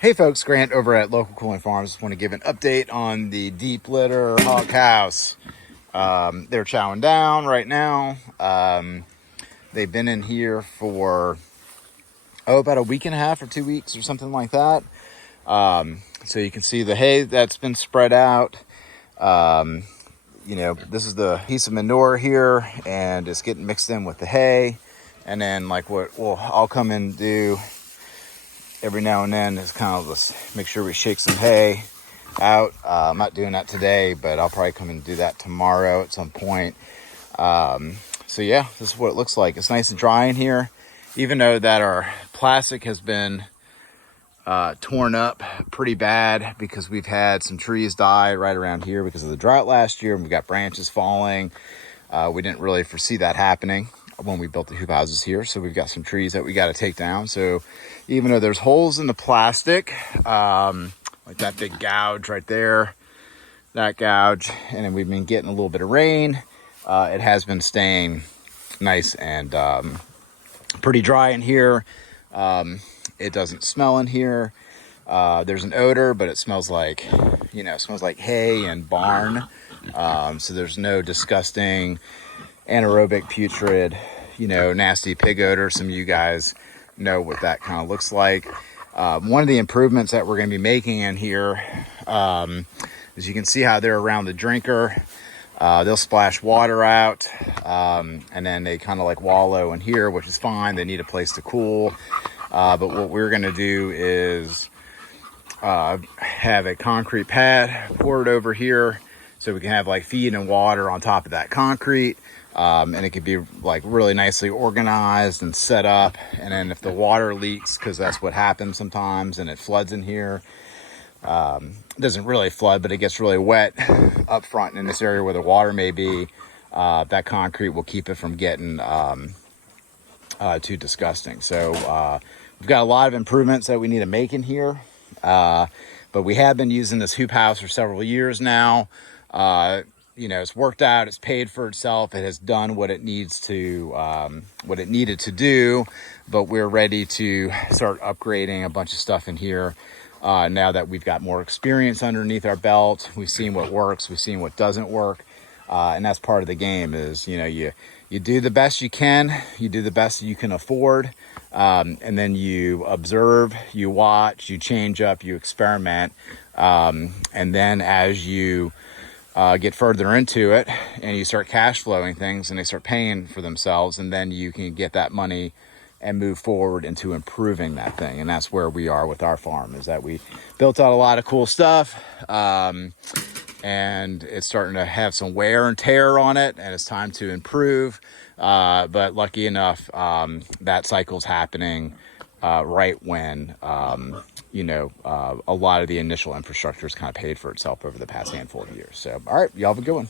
Hey folks, Grant over at Local Cooling Farms. Just want to give an update on the deep litter hog house. They're chowing down right now. They've been in here for about a week and a half or 2 weeks or something like that. So you can see the hay that's been spread out. This is the piece of manure here, and it's getting mixed in with the hay. And then like what I'll come in and do every now and then is kind of just make sure we shake some hay out. I'm not doing that today, but I'll probably come and do that tomorrow at some point. So yeah, this is what it looks like. It's nice and dry in here, even though that our plastic has been torn up pretty bad because we've had some trees die right around here because of the drought last year, and we got branches falling. We didn't really foresee that happening when we built the hoop houses here, so we've got some trees that we got to take down. So even though there's holes in the plastic, like that big gouge right there, that gouge, and then we've been getting a little bit of rain, it has been staying nice and pretty dry in here. It doesn't smell in here. There's an odor, but it smells like, it smells like hay and barn. So there's no disgusting anaerobic, putrid, nasty pig odor. Some of you guys know what that kind of looks like. One of the improvements that we're going to be making in here, is you can see how they're around the drinker. They'll splash water out, and then they kind of like wallow in here, which is fine. They need a place to cool. But what we're going to do is have a concrete pad poured over here so we can have like feed and water on top of that concrete. And it could be like really nicely organized and set up. And then if the water leaks, because that's what happens sometimes, and it floods in here, it doesn't really flood, but it gets really wet up front in this area where the water may be, that concrete will keep it from getting too disgusting. So we've got a lot of improvements that we need to make in here, but we have been using this hoop house for several years now. It's worked out, it's paid for itself, it has done what it needs to, what it needed to do, but we're ready to start upgrading a bunch of stuff in here. Now that we've got more experience underneath our belt, we've seen what works, we've seen what doesn't work. And that's part of the game is, you do the best you can, you do the best you can afford. And then you observe, you watch, you change up, you experiment. And then as you get further into it and you start cash flowing things and they start paying for themselves, and then you can get that money and move forward into improving that thing. And that's where we are with our farm, is that we built out a lot of cool stuff, and it's starting to have some wear and tear on it, and it's time to improve. But lucky enough, that cycle's happening right when a lot of the initial infrastructure is kind of paid for itself over the past handful of years. So all right, y'all have a good one.